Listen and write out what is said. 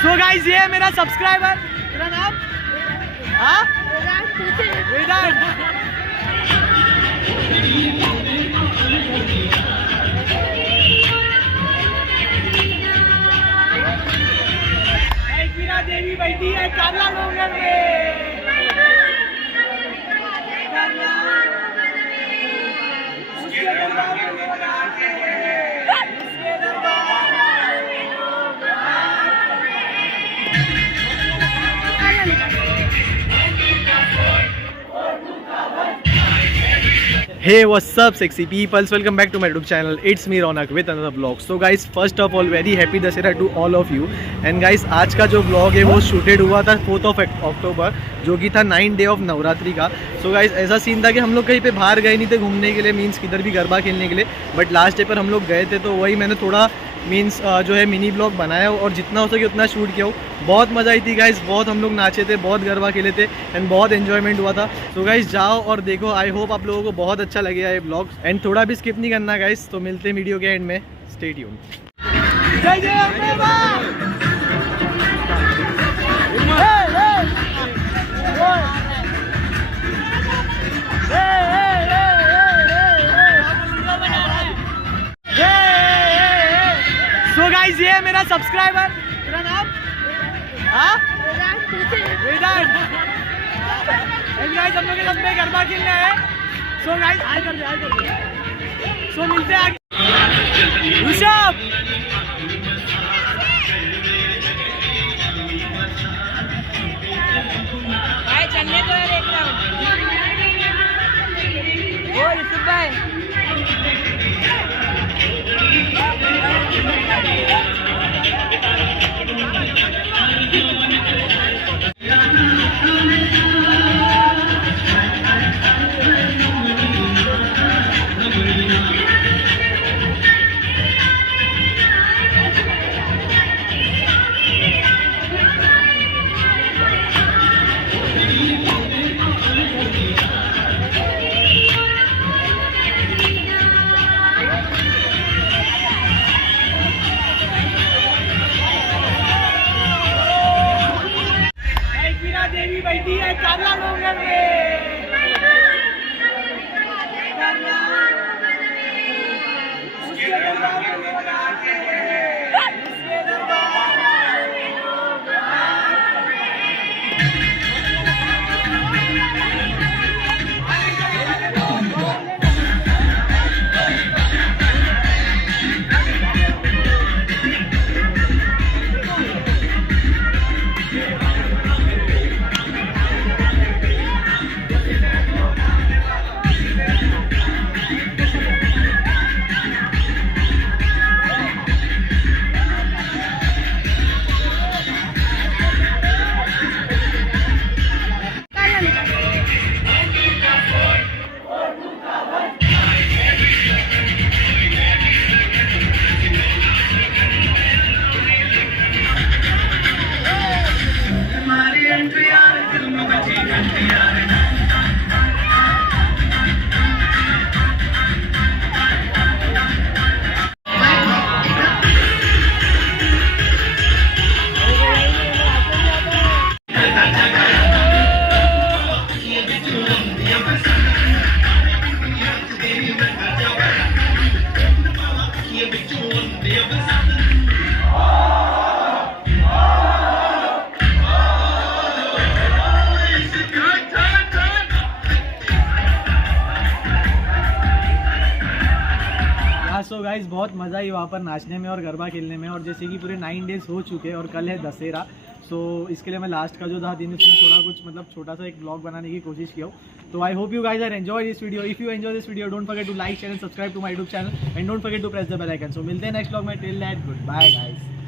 So guys ये है मेरा सब्सक्राइबर। तेरा नाम? हाँ वेदांत। देवी बैठी है काला डोंगर में। Hey, what's up sexy peoples, welcome back to my YouTube channel. It's me Ronak with another vlog. So guys, first of all very happy Dussehra to all of you. And guys, आज का जो vlog है वो शूटेड हुआ था 4th of October, जो कि था 9th day of नवरात्रि का. So guys, ऐसा सीन था कि हम लोग कहीं पे बाहर गए नहीं थे घूमने के लिए, मीन्स किधर भी गरबा खेलने के लिए, बट लास्ट डे पर हम लोग गए थे, तो वही मैंने थोड़ा मीन्स जो है मिनी ब्लॉग बनाया और जितना हो सके उतना शूट किया हूँ. बहुत मज़ा आई थी गाइस, बहुत हम लोग नाचे थे, बहुत गरबा खेले थे एंड बहुत एंजॉयमेंट हुआ था. तो गाइस जाओ और देखो, आई होप आप लोगों को बहुत अच्छा लगेगा ये ब्लॉग एंड थोड़ा भी स्किप नहीं करना गाइस. तो मिलते हैं वीडियो के एंड में, स्टे ट्यून. जय जय अम्बे मां. सो गाइस ये है मेरा सब्सक्राइबर. तेरा नाम? हाँ वेदांत. एंड गाइस हम लोग के साथ में गरबा खेलने आए. सो गाइस हाय कर दे. सो मिलते हैं आगे. ऋषभ भाई चलने को यार एक राउंड. ओ ऋषभ भाई देवी बैठी है काला डोंगर में. सो गाइस बहुत मज़ा आई वहाँ पर नाचने में और गरबा खेलने में. और जैसे कि पूरे 9 डेज़ हो चुके हैं और कल है दशहरा. सो इसके लिए मैं लास्ट का जो था दिन उसमें थोड़ा कुछ मतलब छोटा सा एक ब्लॉग बनाने की कोशिश किया हूँ. तो I hope you guys are enjoy this video. If you enjoy this video don't forget to like share and subscribe to my YouTube channel and don't forget to press the bell icon. So मिलते हैं next blog में. Till that goodbye guys.